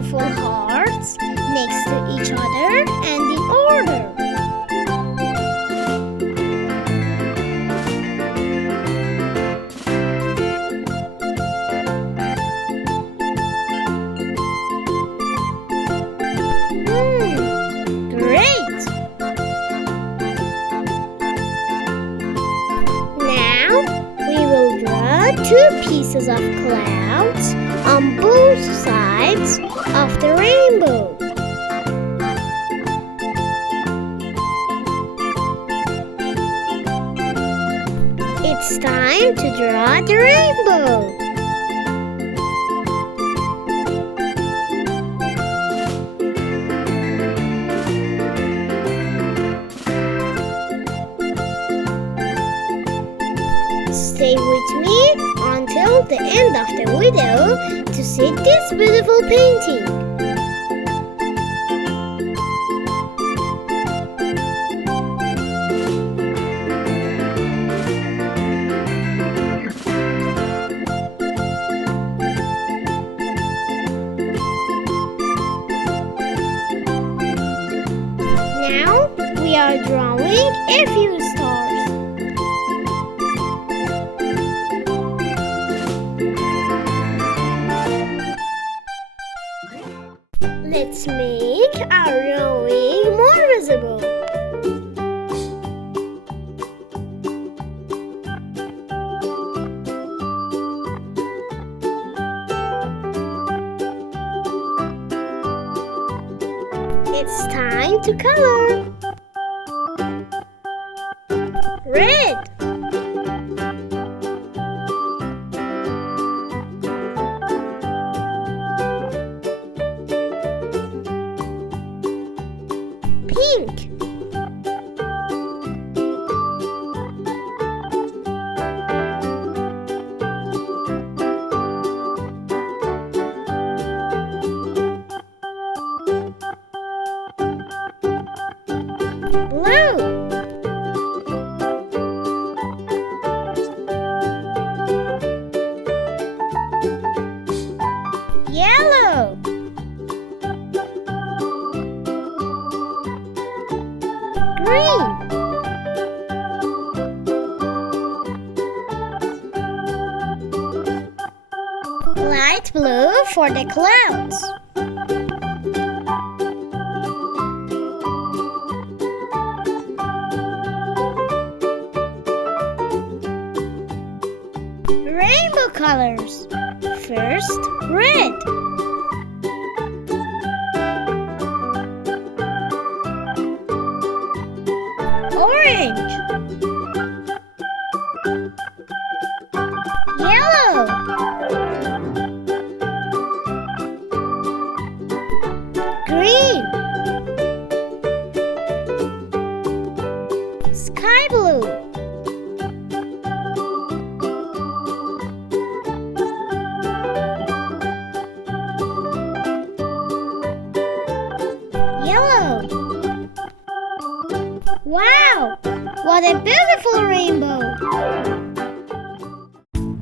beautiful hearts next to each other and in order. Great! Now we will draw two pieces of clouds on both sides of the rainbow. It's time to draw the rainbow. Stay with me until the end of the video to see this beautiful painting. Now we are drawing a few stars. Let's make our drawing more visible. It's time to color. Red. Pink. Blue. Yellow. Green. Light blue for the clouds. Rainbow colors. First, red. Orange. Yellow. Green. Sky blue. Yellow. Wow! What a beautiful rainbow!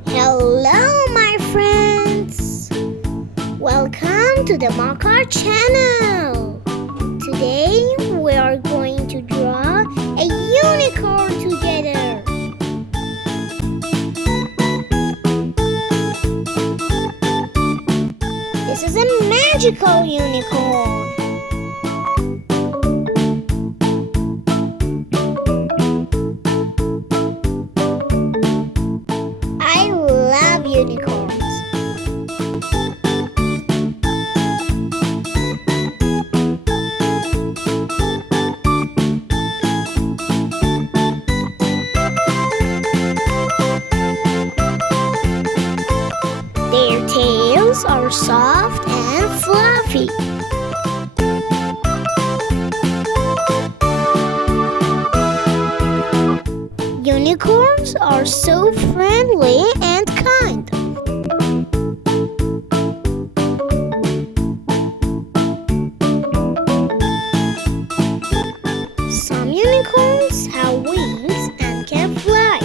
Hello, my friends! Welcome to the Maak channel! Today we are going to draw a unicorn together. This is a magical unicorn. I love unicorns. Their tails are soft and fluffy. Unicorns are so friendly and kind. Some unicorns have wings and can fly.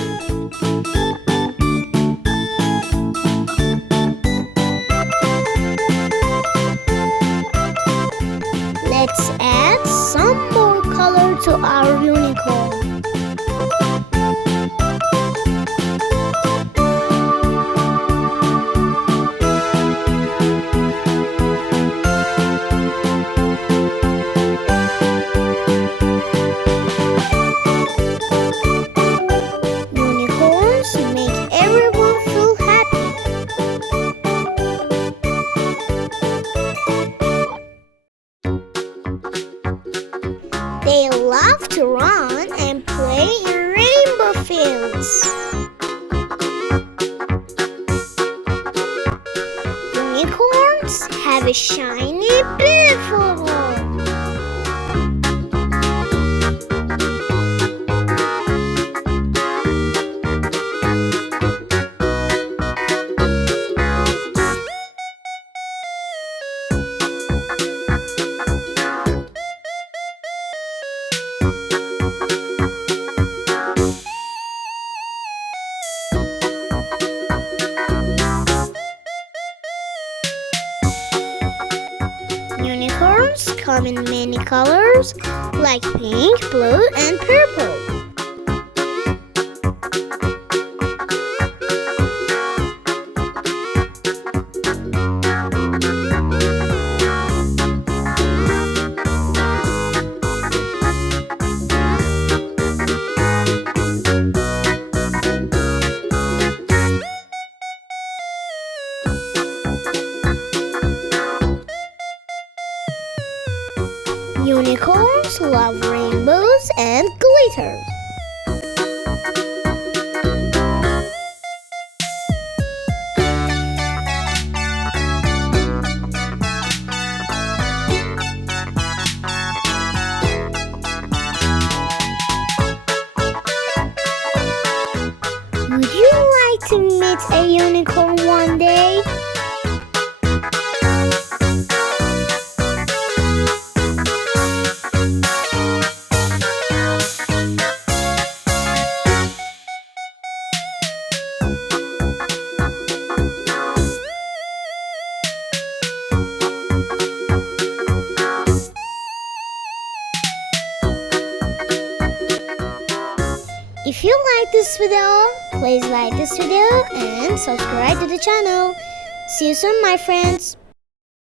dolphins. Unicorns have a shiny, beautiful home. Unicorns come in many colors like pink, blue, and purple. Unicorns love rainbows and glitter. Would you like to meet a unicorn one day? If you like this video, please like this video and subscribe to the channel. See you soon, my friends.